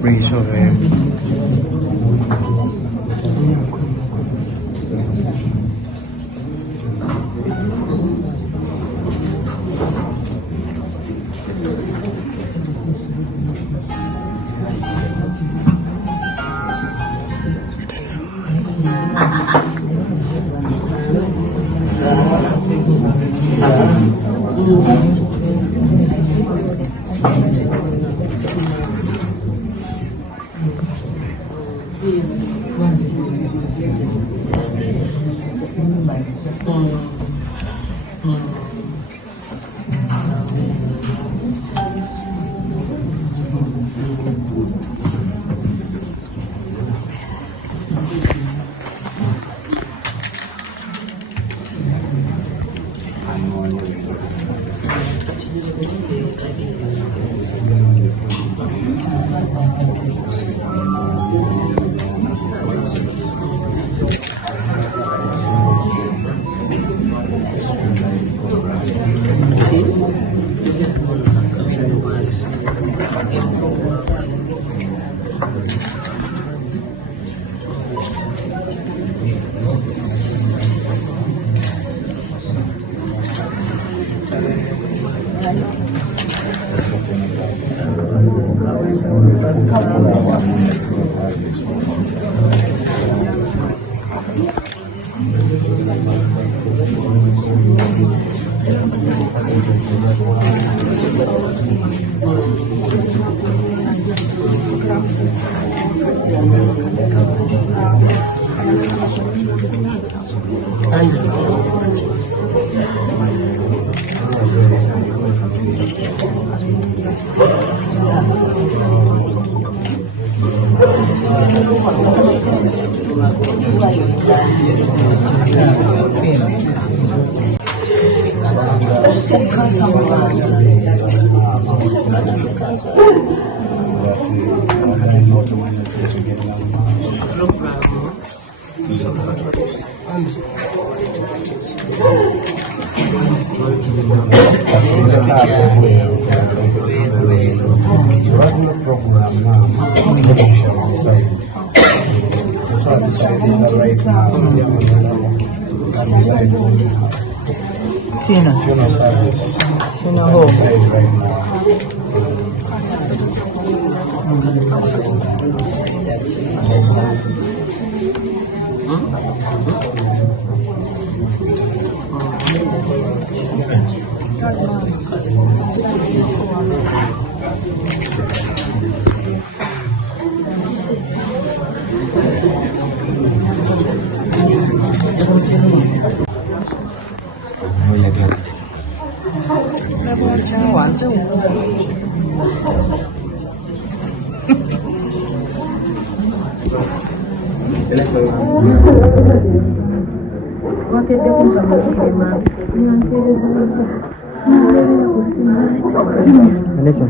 Raise your hand.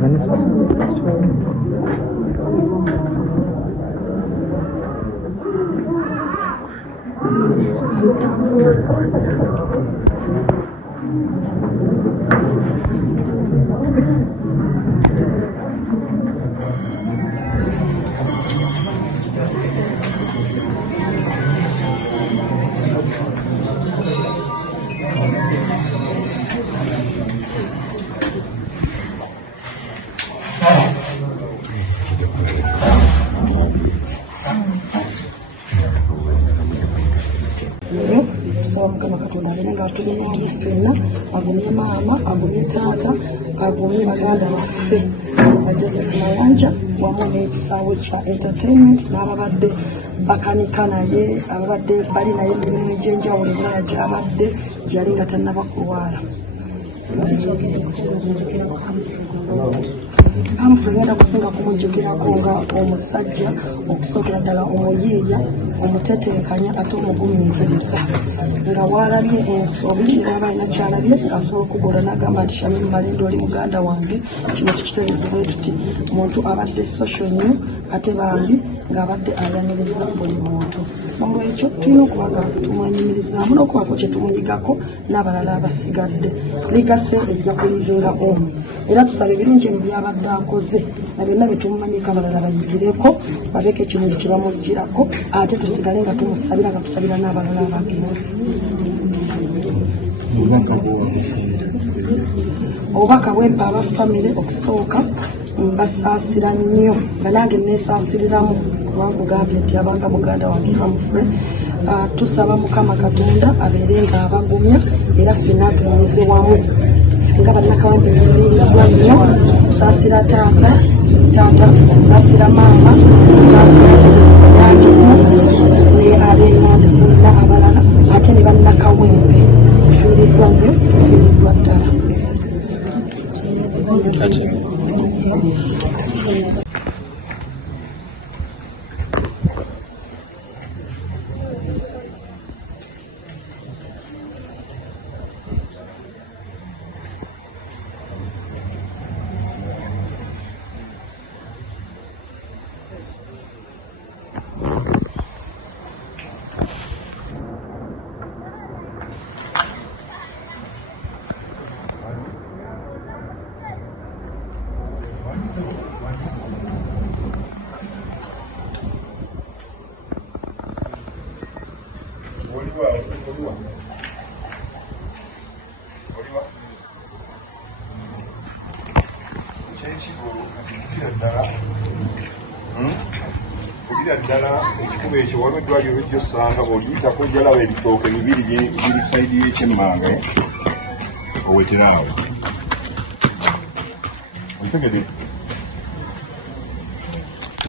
Vanessa. tusaba Mukama Katonda abeere nga atulinyamu ffenna, agumye maama, agumye taata, agumye baganda baffe ba Joseph Mayanja wamu n'ekisaawe kya entertainment n'ababadde bakanika naye, ababadde bali naye emirimu egy'enjawulo ebulala gy'abadde gyali nga tannaba kulwala. Humphrey ngenda kusinga kumujjukirako nga omusajja okusookera ddala omuyiiya, omuteteekanya ate omugumiikiriza, nga waalabye ensobi ng'aba alina kyalabye ng'asobola okugola n'agamba nti Shamim Malende oli muganda wange, kino kikitereezebwe tuti muntu abadde social nnyo ate bambi ng'abadde ayaniriza buli muntu. Olwekyo tulina okuba nga tumwenyumirizaamu n'okubako kye tumuyigako n'abalala abasigadde. Ligase ejja kulivinga omu era tusaba ebirungi ebyo byabadde akoze na byonna bitumumanyiko abalala bayigireko babeeko ekirungi kye bamugirako ate tusigale nga tumusabira nga tusabira n'abalala abagenzi. Obubaka bwempa aba famire okusooka mbasaasira nnyo nga nange neesaasiriramu kubanga mugambye nti abanga muganda wange Humphrey. Tusaba Mukama Katonda abeere nga abagumya era ffenna tunyize wamu nga bannakawempe bifiiriddwa nnyo. Saasira taata, saasira maama, saasira yanjemu ne ab'enganda bonna abalala ate ne bannakawempe bifiiriddwa nnyo, bifiiriddwa ddala. ddala ekikuba ekyo waliwo eddwaliro lijjosanga bw'oliyitako ojjalaba ebitooke bibiri biri sayidi y'ekyemmanga oweteraawo okitegedde